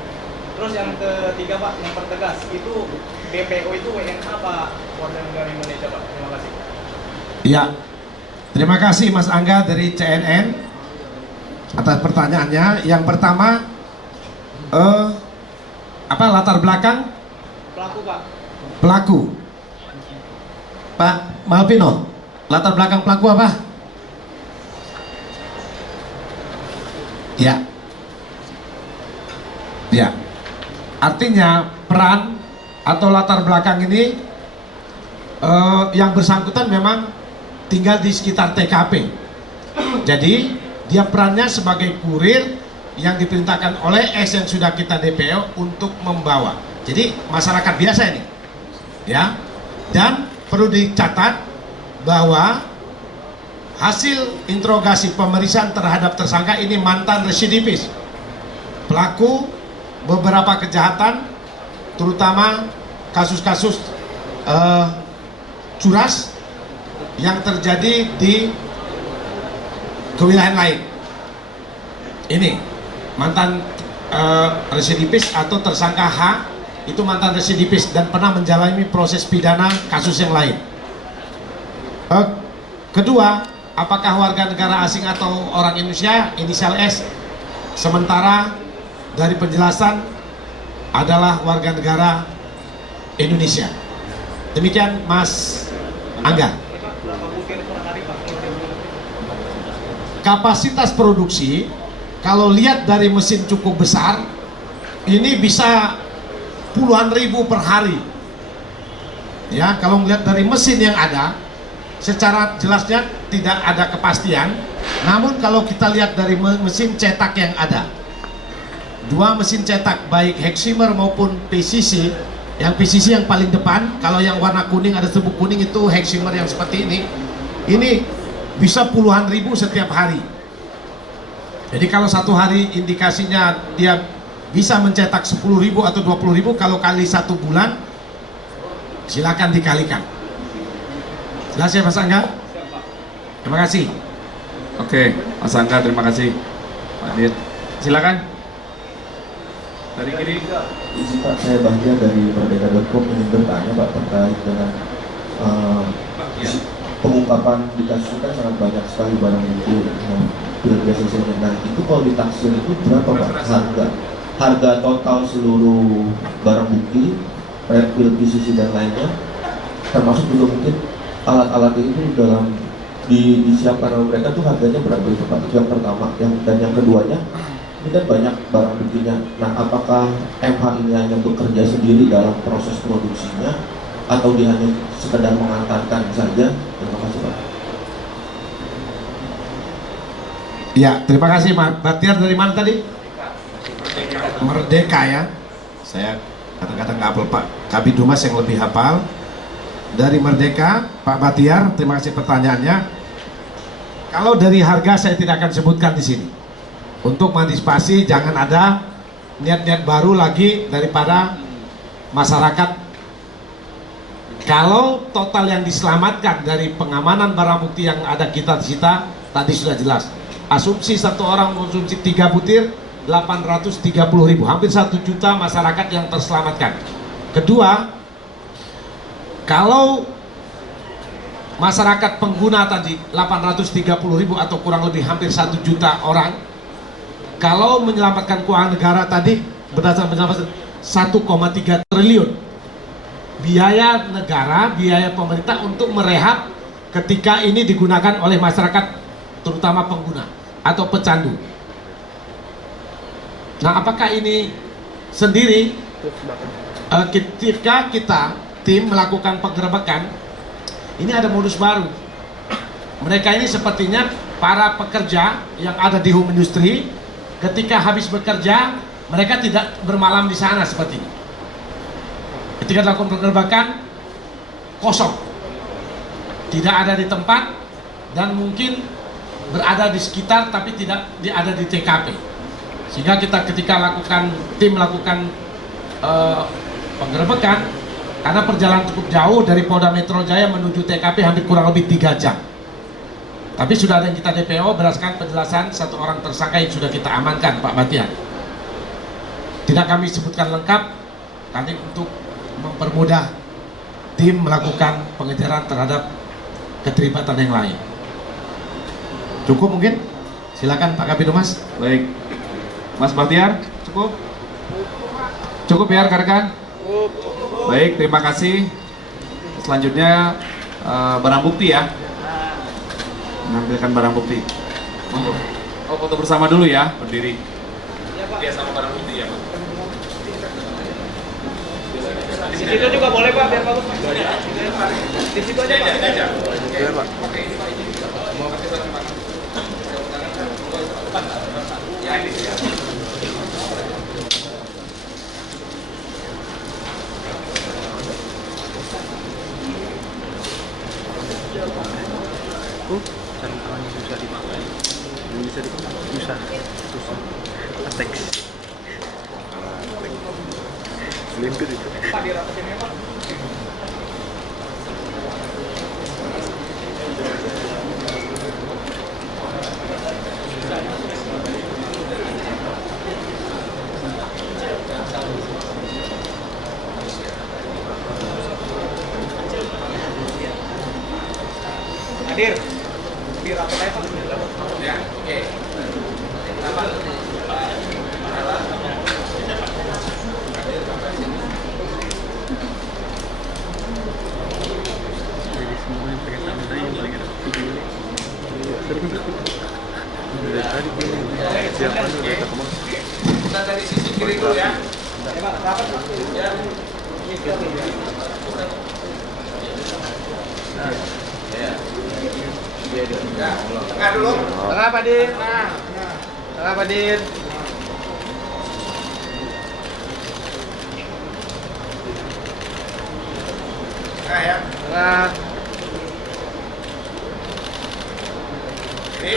Terus yang ketiga Pak, yang pertegas itu BPO itu WNH apa warga negara Indonesia Pak? Terima kasih. Ya, terima kasih Mas Angga dari CNN atas pertanyaannya. Yang pertama, apa latar belakang Pelaku Pak. pelaku? Pak Malvino, latar belakang pelaku apa? Ya, ya. Artinya peran atau latar belakang ini yang bersangkutan memang tinggal di sekitar TKP. Jadi dia perannya sebagai kurir yang diperintahkan oleh S yang sudah kita DPO untuk membawa. Jadi masyarakat biasa ini, ya. Dan perlu dicatat bahwa hasil interogasi pemeriksaan terhadap tersangka ini mantan residivis, pelaku beberapa kejahatan, terutama kasus-kasus curas yang terjadi di kewilayahan lain. Ini mantan residivis atau tersangka H itu mantan residivis dan pernah menjalani proses pidana kasus yang lain. Kedua, apakah warga negara asing atau orang Indonesia? Inisial S. Sementara dari penjelasan adalah warga negara Indonesia. Demikian Mas Angga. Kapasitas produksi kalau lihat dari mesin cukup besar ini bisa puluhan ribu per hari. Ya, kalau melihat dari mesin yang ada, secara jelasnya tidak ada kepastian. Namun kalau kita lihat dari mesin cetak yang ada, dua mesin cetak baik Heximer maupun PCC, yang PCC yang paling depan, kalau yang warna kuning ada serbuk kuning itu Heximer yang seperti ini bisa puluhan ribu setiap hari. Jadi kalau satu hari indikasinya dia bisa mencetak 10.000 atau 20.000, kalau kali 1 bulan silakan dikalikan. Jelas ya Mas Angga? Terima kasih. Oke, Mas Angga, terima kasih. Pak Dit, silakan. Dari kiri. Izin Pak, saya Bahja dari Merdeka.com ingin bertanya Pak terkait dengan pengungkapan di kasus itu kan sangat banyak sekali barang bukti biasa saja. Nah itu kalau ditaksir itu berapa Pak harga total seluruh barang bukti, red pill, PCC dan lainnya, termasuk juga mungkin alat-alat itu dalam disiapkan oleh mereka tuh harganya berapa itu Pak? Itu yang pertama. Dan yang keduanya, ini kan banyak barang buktinya. Nah apakah MH ini hanya bekerja sendiri dalam proses produksinya atau dia hanya sekedar mengantarkan saja? Terima kasih Pak. Ya, terima kasih Mas Batiar. Dari mana tadi? Merdeka ya. Saya kadang-kadang nggak hafal Pak Kabid Humas yang lebih hafal. Dari Merdeka, Pak Batiar, terima kasih pertanyaannya. Kalau dari harga saya tidak akan sebutkan di sini. Untuk mengantisipasi jangan ada niat-niat baru lagi daripada masyarakat. Kalau total yang diselamatkan dari pengamanan barang bukti yang ada kita sita tadi sudah jelas. Asumsi satu orang konsumsi 3 butir 830.000, hampir 1 juta masyarakat yang terselamatkan. Kedua, kalau masyarakat pengguna tadi 830.000 atau kurang lebih hampir 1 juta orang, kalau menyelamatkan keuangan negara tadi berdasarkan penjelasan 1,3 triliun biaya negara, biaya pemerintah untuk merehab ketika ini digunakan oleh masyarakat terutama pengguna atau pecandu. Nah, apakah ini sendiri ketika kita tim melakukan penggerebekan, ini ada modus baru. Mereka ini sepertinya para pekerja yang ada di home industry, ketika habis bekerja mereka tidak bermalam di sana seperti ini. Ketika dilakukan penggerebekan kosong, tidak ada di tempat dan mungkin berada di sekitar tapi tidak ada di TKP. Sehingga kita ketika tim melakukan penggerebekan, karena perjalanan cukup jauh dari Polda Metro Jaya menuju TKP hampir kurang lebih 3 jam. Tapi sudah ada yang kita DPO berdasarkan penjelasan satu orang tersangka yang sudah kita amankan, Pak Batiar. Tidak Tidak kami sebutkan lengkap, kami untuk mempermudah tim melakukan pengejaran terhadap keterlibatan yang lain. Cukup mungkin? Silakan Pak Kabid Humas. Baik, Mas Bahtiar, cukup? Cukup ya rekan-rekan? Baik, terima kasih. Selanjutnya barang bukti ya. Menampilkan barang bukti. Oh, foto bersama dulu ya, berdiri. Ya, sama barang bukti ya, Pak. Di situ juga boleh Pak, biar bagus. Di situ aja Pak. Boleh Pak. Oke, ini Pak. Mau kasih satu Pak. Ya, ini ya. Sarung tangannya susah dipakai. Bisa dipakai. Susah. Teks. Limpir itu. Pak dirapetin ya Pak. Hadir. Dirapet aja Pak. Ya, oke. Kita dari sisi kiri dulu ya. Ya Pak, rapat Pak. Ya. Ya, tengah dulu. Tengah Pak Dir. Tengah Pak Dir. Tengah ya. Tengah. Ini